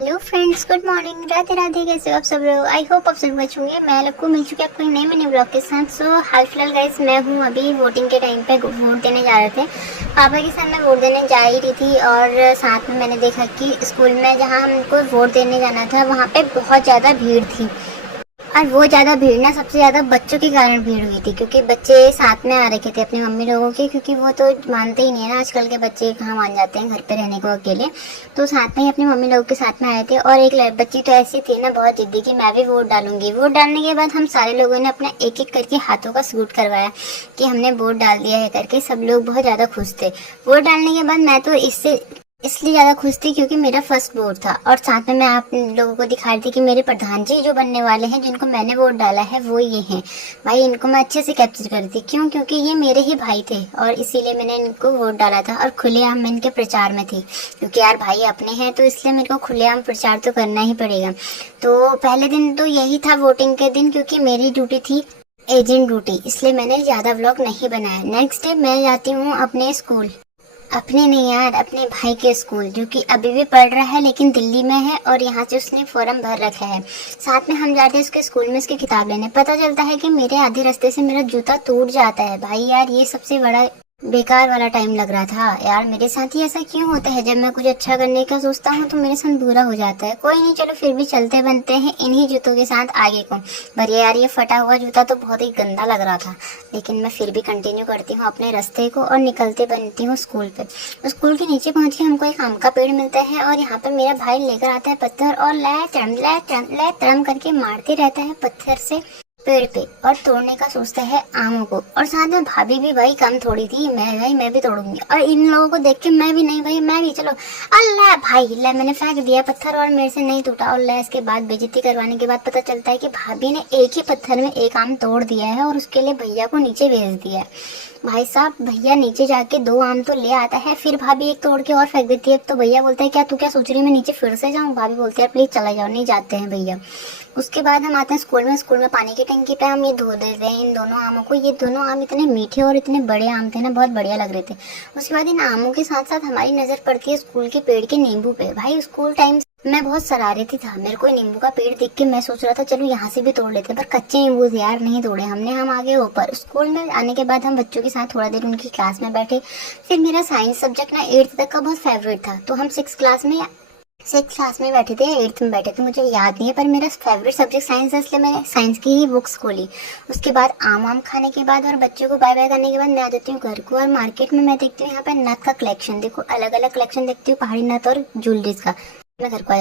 Hello friends, good morning, Radhe Radhe. कैसे हो आप सब लोग? आई होप आप सब अच्छे होंगे। मैं लोग मिल चुकी आपको नए मिनी ब्लॉग के साथ। सो हाल फिलहाल गाइस, मैं हूँ अभी वोटिंग के टाइम पे वोट देने जा रहे थे। पापा के साथ मैं वोट देने जा ही रही थी और साथ में मैंने देखा कि स्कूल में जहाँ हमको वोट देने जाना था वहाँ पे बहुत ज़्यादा भीड़ थी। और वो ज़्यादा भीड़ ना सबसे ज़्यादा बच्चों के कारण भीड़ हुई थी, क्योंकि बच्चे साथ में आ रखे थे अपनी मम्मी लोगों के, क्योंकि वो तो मानते ही नहीं है ना, आजकल के बच्चे कहाँ मान जाते हैं घर पे रहने को अकेले। तो साथ में ही अपनी मम्मी लोगों के साथ में आए थे। और एक बच्ची तो ऐसी थी ना, बहुत जिद्दी, कि मैं भी वोट डालूंगी। वोट डालने के बाद हम सारे लोगों ने अपना एक एक करके हाथों का सलूट करवाया कि हमने वोट डाल दिया है करके। सब लोग बहुत ज़्यादा खुश थे। वोट डालने के बाद मैं तो इसलिए ज़्यादा खुश थी क्योंकि मेरा फर्स्ट वोट था। और साथ में मैं आप लोगों को दिखा रही थी कि मेरे प्रधान जी जो बनने वाले हैं, जिनको मैंने वोट डाला है, वो ये हैं। भाई इनको मैं अच्छे से कैप्चर कर रही थी। क्यों? क्योंकि ये मेरे ही भाई थे और इसीलिए मैंने इनको वोट डाला था। और खुलेआम मैं इनके प्रचार में थी, क्योंकि यार भाई अपने हैं तो इसलिए मेरे को खुलेआम प्रचार तो करना ही पड़ेगा। तो पहले दिन तो यही था वोटिंग के दिन, क्योंकि मेरी ड्यूटी थी एजेंट ड्यूटी, इसलिए मैंने ज़्यादा व्लॉग नहीं बनाया। नेक्स्ट डे मैं जाती हूँ अपने स्कूल। अपने नहीं यार, अपने भाई के स्कूल, जो कि अभी भी पढ़ रहा है लेकिन दिल्ली में है, और यहाँ से उसने फॉर्म भर रखा है। साथ में हम जाते हैं उसके स्कूल में उसकी किताब लेने। पता चलता है कि मेरे आधे रास्ते से मेरा जूता टूट जाता है। भाई यार ये सबसे बड़ा बेकार वाला टाइम लग रहा था यार। मेरे साथ ही ऐसा क्यों होता है? जब मैं कुछ अच्छा करने का सोचता हूँ तो मेरे साथ बुरा हो जाता है। कोई नहीं, चलो फिर भी चलते बनते हैं इन्हीं जूतों के साथ आगे को। पर यार ये फटा हुआ जूता तो बहुत ही गंदा लग रहा था, लेकिन मैं फिर भी कंटिन्यू करती हूँ अपने रास्ते को और निकलते बनती हूँ स्कूल पे। स्कूल के नीचे पहुँच के हमको एक आम का पेड़ मिलता है, और यहाँ पर मेरा भाई लेकर आता है पत्थर और लै तड़म करके मारते रहता है पत्थर से पेड़ पे, और तोड़ने का सोचता है आमों को। और साथ में भाभी भी भाई कम थोड़ी थी, मैं भी तोड़ूंगी। और इन लोगों को देख के मैं भी, नहीं भाई मैं भी, चलो। अल्लाह भाई, ले मैंने फेंक दिया पत्थर और मेरे से नहीं टूटा। और ले इसके बाद बेइज्जती करवाने के बाद पता चलता है कि भाभी ने एक ही पत्थर में एक आम तोड़ दिया है और उसके लिए भैया को नीचे भेज दिया है। भाई साहब, भैया नीचे जाके दो आम तो ले आता है, फिर भाभी एक तोड़ के और फेंक देती है। तो भैया बोलता है क्या तू क्या सोच रही है, मैं नीचे फिर से जाऊँ? भाभी बोलती है प्लीज चला जाओ। नहीं जाते हैं भैया। उसके बाद हम आते हैं स्कूल में। स्कूल में पानी की टंकी पे हम ये धो देते हैं इन दोनों आमों को। ये दोनों आम इतने मीठे और इतने बड़े आम थे ना, बहुत बढ़िया लग रहे थे। उसके बाद इन आमों के साथ साथ हमारी नजर पड़ती है स्कूल के पेड़ के नींबू पे। भाई स्कूल टाइम मैं बहुत शरारती था। मेरे को नींबू का पेड़ देख के मैं सोच रहा था चलो यहाँ से भी तोड़ लेते, पर कच्चे नींबू यार नहीं तोड़े हमने। हम आगे ऊपर स्कूल में आने के बाद हम बच्चों के साथ थोड़ा देर उनकी क्लास में बैठे। फिर मेरा साइंस सब्जेक्ट ना 8th तक का बहुत फेवरेट था, तो हम सिक्स क्लास में बैठे थे या 8th में बैठे थे, मुझे याद नहीं है। पर मेरा फेवरेट सब्जेक्ट साइंस है, इसलिए मैंने साइंस की ही बुक्स खोली। उसके बाद आम खाने के बाद और बच्चों को बाय बाय करने के बाद मैं आ जाती हूँ घर को। और मार्केट में मैं देखती हूँ यहाँ पे नथ का कलेक्शन, देखो अलग अलग कलेक्शन देखती हूँ, पहाड़ी नथ और ज्वेलरीज का। मैं घर को आ